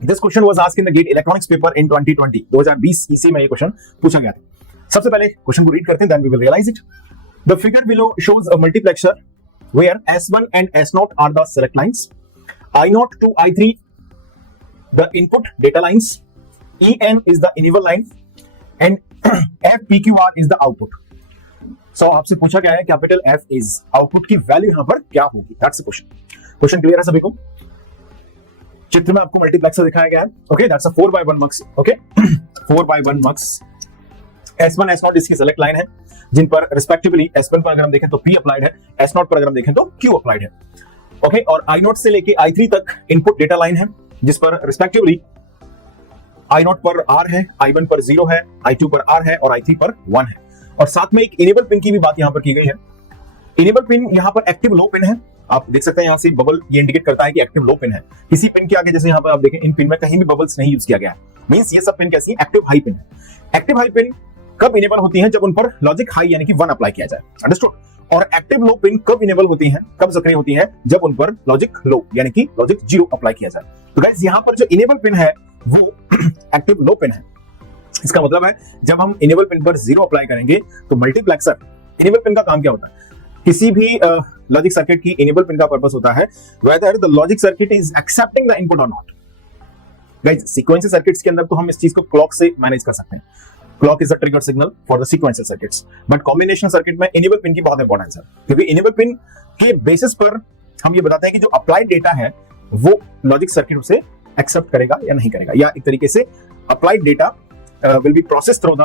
This question was asked in the GATE electronics paper in 2020 2020 इसी में ये question पूछा गया था। सबसे पहले क्वेश्चन को रीड करते हैं, then we will realize it. The figure below shows a multiplexer where S1 and S0 are the select lines, I0 to I3 the input data lines, EN is the enable line and FPQR is the output। So आपसे पूछा गया है capital F is output की value यहां पर क्या होगी, that's the question. Question clear है सभी को? चित्र में आपको मल्टीप्लेक्सर दिखाया गया है, okay, that's a 4x1 mux, okay 4x1 mux. S1 S0 इसकी सेलेक्ट लाइन है जिन पर रिस्पेक्टिवली S1 पर अगर हम देखें तो P अप्लाइड है, S0 पर अगर हम देखें तो Q अप्लाइड है, ओके। और I0 से लेके I3 तक इनपुट डेटा लाइन है जिस पर रिस्पेक्टिवली I0 पर R है, I1 पर 0 है, I2 पर R है और I3 पर 1 है। और साथ में एक इनेबल पिन की भी बात यहां पर की गई है। इनेबल पिन यहां पर एक्टिव लो पिन है, आप देख सकते हैं यहां से बबल ये इंडिकेट करता है कि एक्टिव लो पिन है। किसी पिन के आगे जैसे यहां पर आप देखें इन पिन में कहीं भी बबल्स नहीं यूज किया गया है, मींस ये सब पिन कैसी है, एक्टिव हाई पिन है। एक्टिव हाई पिन कब इनेबल होती है, जब उन पर लॉजिक हाई यानी कि 1 अप्लाई किया जाए, अंडरस्टूड। और एक्टिव लो पिन कब इनेबल होती है, कब सक्रिय होती है, जब उन पर लॉजिक लो यानी कि लॉजिक 0 अप्लाई किया जाए। तो गाइस यहां पर जो इनेबल पिन है वो एक्टिव लो पिन है। इसका मतलब है जब हम इनेबल पिन पर 0 अप्लाई करेंगे तो मल्टीप्लेक्सर, इनेबल पिन का काम क्या होता है, किसी भी लॉजिक सर्किट की इनेबल पिन का पर्पस होता है whether the logic circuit is accepting the input और नॉट। गाइस सीक्वेंशियल सर्किट्स के अंदर तो हम इस चीज को क्लॉक से मैनेज कर सकते हैं, clock is the trigger signal for the sequential circuits, but combination circuit में इनेबल पिन की बहुत इंपॉर्टेंस है, क्योंकि इनेबल पिन के बेसिस पर हम ये बताते हैं कि जो अप्लाइड डेटा है वो लॉजिक सर्किट उसे एक्सेप्ट करेगा या नहीं करेगा, या एक तरीके से applied data will be processed through the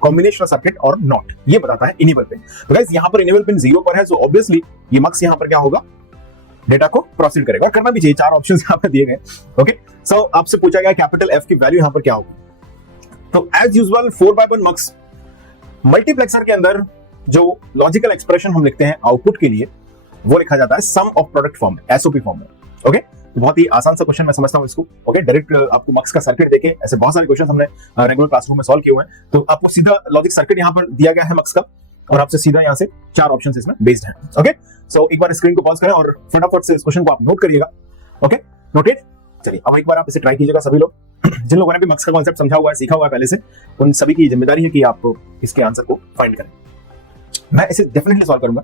combinational circuit or not, ये बताता है इनेबल पिन। तो गाइस यहां पर इनेबल पिन 0 पर है, सो ऑब्वियसली ये मक्स यहां पर क्या होगा, डेटा को प्रोसीड करेगा, और करना भी चाहिए। 4 ऑप्शंस यहां पर दिए गए, ओके। सो आपसे पूछा गया कैपिटल F की वैल्यू यहां पर क्या होगी। तो एज यूजुअल 4x1 मक्स मल्टीप्लेक्सर के अंदर जो लॉजिकल एक्सप्रेशन हम लिखते हैं आउटपुट के लिए वो लिखा जाता है सम ऑफ प्रोडक्ट फॉर्म में, एसओपी फॉर्म में, ओके। बहुत ही आसान सा क्वेश्चन मैं समझता हूं इसको, ओके। डायरेक्ट आपको मक्स का सर्किट देके ऐसे बहुत सारे क्वेश्चन हमने रेगुलर क्लासरूम में सॉल्व किए हुए हैं, तो आपको सीधा लॉजिक सर्किट यहां पर दिया गया है मक्स का, और आपसे सीधा यहां से 4 ऑप्शंस इसमें बेस्ड हैं, ओके। सो एक बार स्क्रीन को पॉज करें और फटाफट से इस क्वेश्चन को आप नोट करिएगा, ओके, नोटेड। चलिए अब एक बार आप इसे ट्राई कीजिएगा सभी लोग। जिन लोगों ने भी मक्स का कॉन्सेप्ट समझा हुआ है, सीखा हुआ है पहले से, उन सभी की जिम्मेदारी है कि आप इसके आंसर को फाइंड करें। मैं इसे डेफिनेटली सॉल्व करूंगा,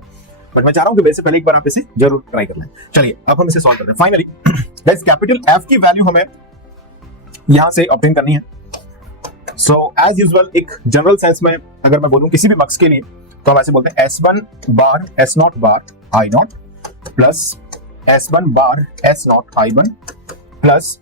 बट मैं चाह रहा हूं कि वैसे पहले एक बार आप इसे जरूर ट्राई कर लें। चलिए अब हम इसे सॉल्व करते हैं। फाइनली गाइस कैपिटल F की वैल्यू हमें यहां से ऑब्टेन करनी है। सो एज यूजुअल एक जनरल सेंस में अगर मैं बोलूं किसी भी मक्स के लिए तो हम ऐसे बोलते हैं S1 बार S0 बार I0 प्लस S1 बार S0 I1 प्लस